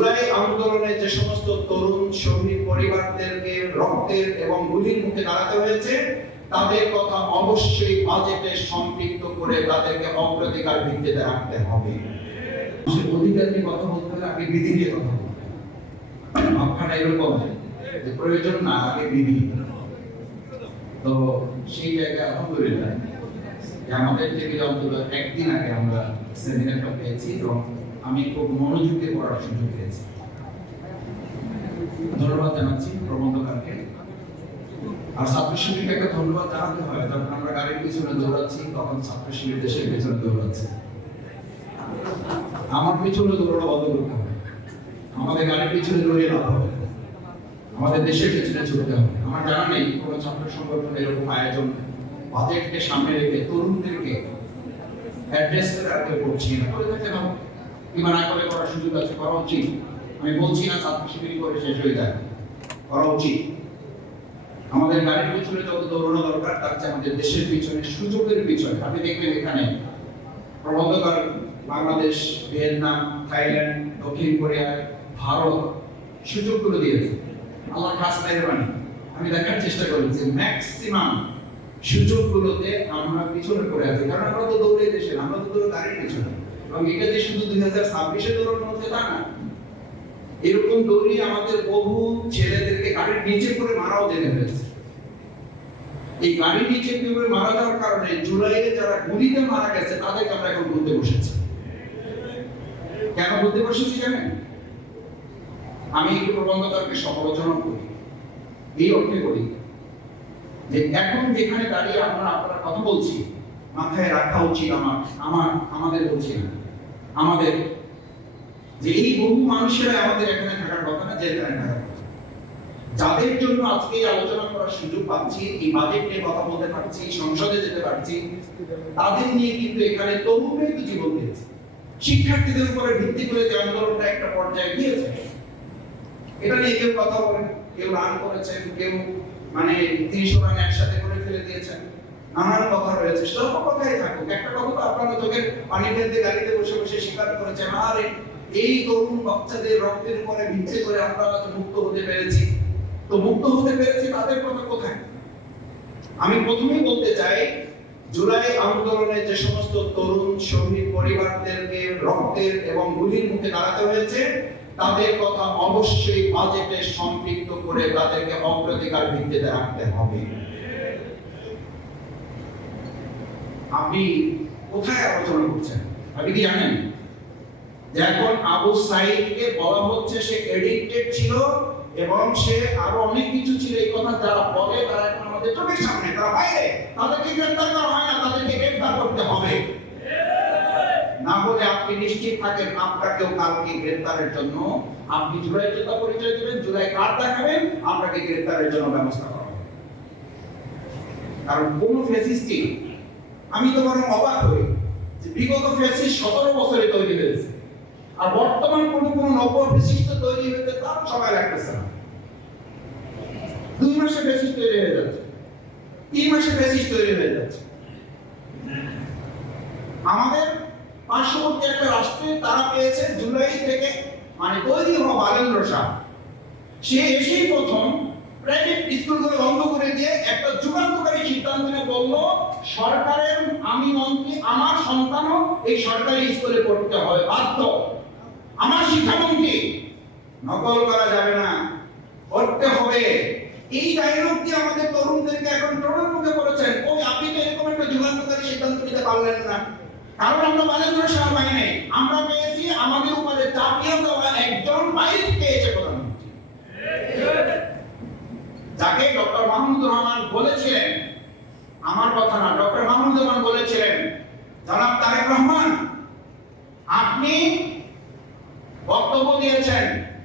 জুলাই আন্দোলনে যে সমস্ত তরুণ শহীদ পরিবারদেরকে রক্তের এবং গুলির মুখে দাঁড়াতে হয়েছে, তাদের কথা অবশ্যই বাজেটে সম্পৃক্ত করে তাদেরকে অগ্রাধিকার ভিত্তিতে রাখতে হবে। অধিকার নিয়ে কথা বলতে হলে আগে বিধি নিয়ে কথা বলতে হবে। ভাবখানা এরকম যে প্রয়োজন না, আগে বিধি। তো সেই জায়গায় আলহামদুলিল্লাহ আমাদের থেকে অন্তত একদিন আগে আমরা সেমিনারটা পেয়েছি এবং আমি খুব মনোযোগ দিয়ে পড়ার সুযোগ পেয়েছি। ধন্যবাদ জানাচ্ছি প্রবন্ধকারকে। আর ছাত্র শিবিরকে ধন্যবাদ জানাতে হয়, যখন আমরা গাড়ির পিছনে দৌড়াচ্ছি তখন ছাত্র শিবির দেশের পিছনে দৌড়াচ্ছে। আমার পিছনে দৌড়ানো বন্ধ করতে হবে, আমাদের গাড়ির পিছনে দৌড়িয়ে লাভ হবে, আমাদের দেশের পিছনে ছুটতে হবে। আমার জানা নেই কোনো ছাত্র সংগঠন এরকম আয়োজন বাজেটকে সামনে রেখে তরুণদেরকে অ্যাড্রেস করে রাখতে করছি না, করে থাকতে হবে কিংবা না করে করার সুযোগ আছে, করা উচিত। আমি বলছি না ছাত্র শিবির করে শেষ হয়ে যায়, করা উচিত। আমাদের গাড়ির পিছনে যত দৌড়ানো দরকার তার চেয়ে আমাদের দেশের পিছনে, সুযোগের পিছনে। আপনি দেখবেন এখানে প্রবন্ধকার বাংলাদেশ, ভিয়েতনাম, থাইল্যান্ড, দক্ষিণ কোরিয়া, ভারত সুযোগগুলো দিয়েছে। আল্লাহ খাস মেহরবানি, আমি দেখার চেষ্টা করি যে ম্যাক্সিমাম সুযোগগুলোতে আমরা পিছনে পড়ে আছি, কারণ আমরা তো দৌড়ে দেশে, আমরা তো দৌড়ে গাড়ির পিছনে। এবং এটা যে শুধু 2026-এ দৌড়ানো হচ্ছে তা না, এরকম দৌড়িয়ে আমাদের বহু ছেলেদেরকে গাড়ির নিচে করে মারাও যেতে হয়েছে। এই গাড়ির নিচে করে মারা যাওয়ার কারণে জুলাইয়ে যারা গুলিতে মারা গেছে তাদেরকে আমরা এখন বলতে বসেছি। কেন বলতে বসেছি জানেন? আমি একটু প্রবন্ধকারকে সমালোচনা করি, এই অর্থে করি যে এখন যেখানে দাঁড়িয়ে আপনারা কথা বলছি, মাথায় রাখা উচিত আমাদের বলছি না, আমাদের যে এই বহু মানুষেরা আমাদের এখানে থাকার কথা না, যেখানে থাকার কথা, যাদের জন্য আজকে আলোচনা করার সুযোগ পাচ্ছি, এই বাজেট নিয়ে কথা বলতে পারছি, সংসদে যেতে পারছি, তাদের নিয়ে কিন্তু এখানে তরুণরাই তো জীবন দিয়েছে। শিক্ষার্থীদের উপরে ভিত্তি করে যে আন্দোলনটা একটা পর্যায়ে গিয়েছে, এটা নিয়ে কেউ কথা বলেন, কেউ রান করেছেন, কেউ মানে ৩০ রান একসাথে করে ফেলে দিয়েছেন, নানান কথা রয়েছে। সব কথাই থাকুক, একটা কথা তো আপনারা চোখের পানি ফেলতে গাড়িতে বসে বসে স্বীকার করেছেন, আরে এই তরুণ বাচ্চাদের রক্তের উপরে ভিত্তি করে আমরা মুক্ত হতে পেরেছি। তো মুক্ত হতে পেরেছি তাদের কথা কোথায়? আমি প্রথমেই বলতে চাই, জুলাই আন্দোলনে যে সমস্ত তরুণ শহীদ পরিবারদেরকে রক্তের এবং গুলির মুখে দাঁড়াতে হয়েছে, তাদের কথা অবশ্যই বাজেটে সম্পৃক্ত করে তাদেরকে অগ্রাধিকার ভিত্তিতে রাখতে হবে। আপনি কোথায় আলোচনা করছেন? আপনি কি জানেন যে এখন আবু সাইদকে বলা হচ্ছে সে এডিক্টেড ছিল এবং সে আরো অনেক কিছু ছিল, এই কথা যারা বলে তারা এখন আমাদের চোখের সামনে, তারা বাইরে, তাদেরকে গ্রেফতার করা হয় না, তাদেরকে গ্রেফতার করতে হবে। না হলে আপনি নিশ্চিত থাকেন আপনাকেও কালকে গ্রেফতারের জন্য, আপনি জুলাই যোদ্ধা পরিচয় দেবেন, জুলাই কার্ড দেখাবেন, আপনাকে গ্রেফতারের জন্য ব্যবস্থা করা হবে। কারণ কোন ফ্যাসিস্টই, আমি তো বরং অবাক হই যে বিগত ফ্যাসিস্ট 17 বছরে তৈরি হয়েছে, আর বর্তমান কোন নব ফ্যাসিস্ট তৈরি হতে তার সময় লাগতেছে না। 2 মাসে ফ্যাসিস্ট তৈরি হয়ে যাচ্ছে, 3 মাসে ফ্যাসিস্ট তৈরি হয়ে যাচ্ছে। আমাদের পার্শ্ববর্তী একটা রাষ্ট্রে তারা পেয়েছে জুলাই থেকে মানে তৈরি হওয়া বালেন্দ্র শাহ, সে এসেই প্রথম প্রাইভেট স্কুলগুলো বন্ধ করে দিয়ে একটা যুগান্তকারী সিদ্ধান্ত নিয়ে বলল, সরকারের আমি মন্ত্রী, আমার সন্তানও এই সরকারি স্কুলে পড়তে হয় বাধ্য, আমার শিক্ষামন্ত্রী, নকল করা যাবে না, পড়তে হবে। এই ডায়লগ দিয়ে আমাদের তরুণদেরকে এখন ট্রোলের মুখে পড়েছেন, ওই আপনি তো এরকম একটা যুগান্তকারী সিদ্ধান্ত নিতে পারলেন না। কারণ আমরা বালেন্দ্র শাহ পাই নাই, আমরা পেয়েছি আমাদের উপরে চাপিয়ে দেওয়া একজন বাইরে থেকে এসে প্রধানমন্ত্রী, যাকে ডক্টর মাহমুদুর রহমান বলেছিলেন, আমার কথা না, ডক্টর মাহমুদুর রহমান বলেছিলেন, জনাব তারেক রহমান আপনি বক্তব্য দিয়েছেন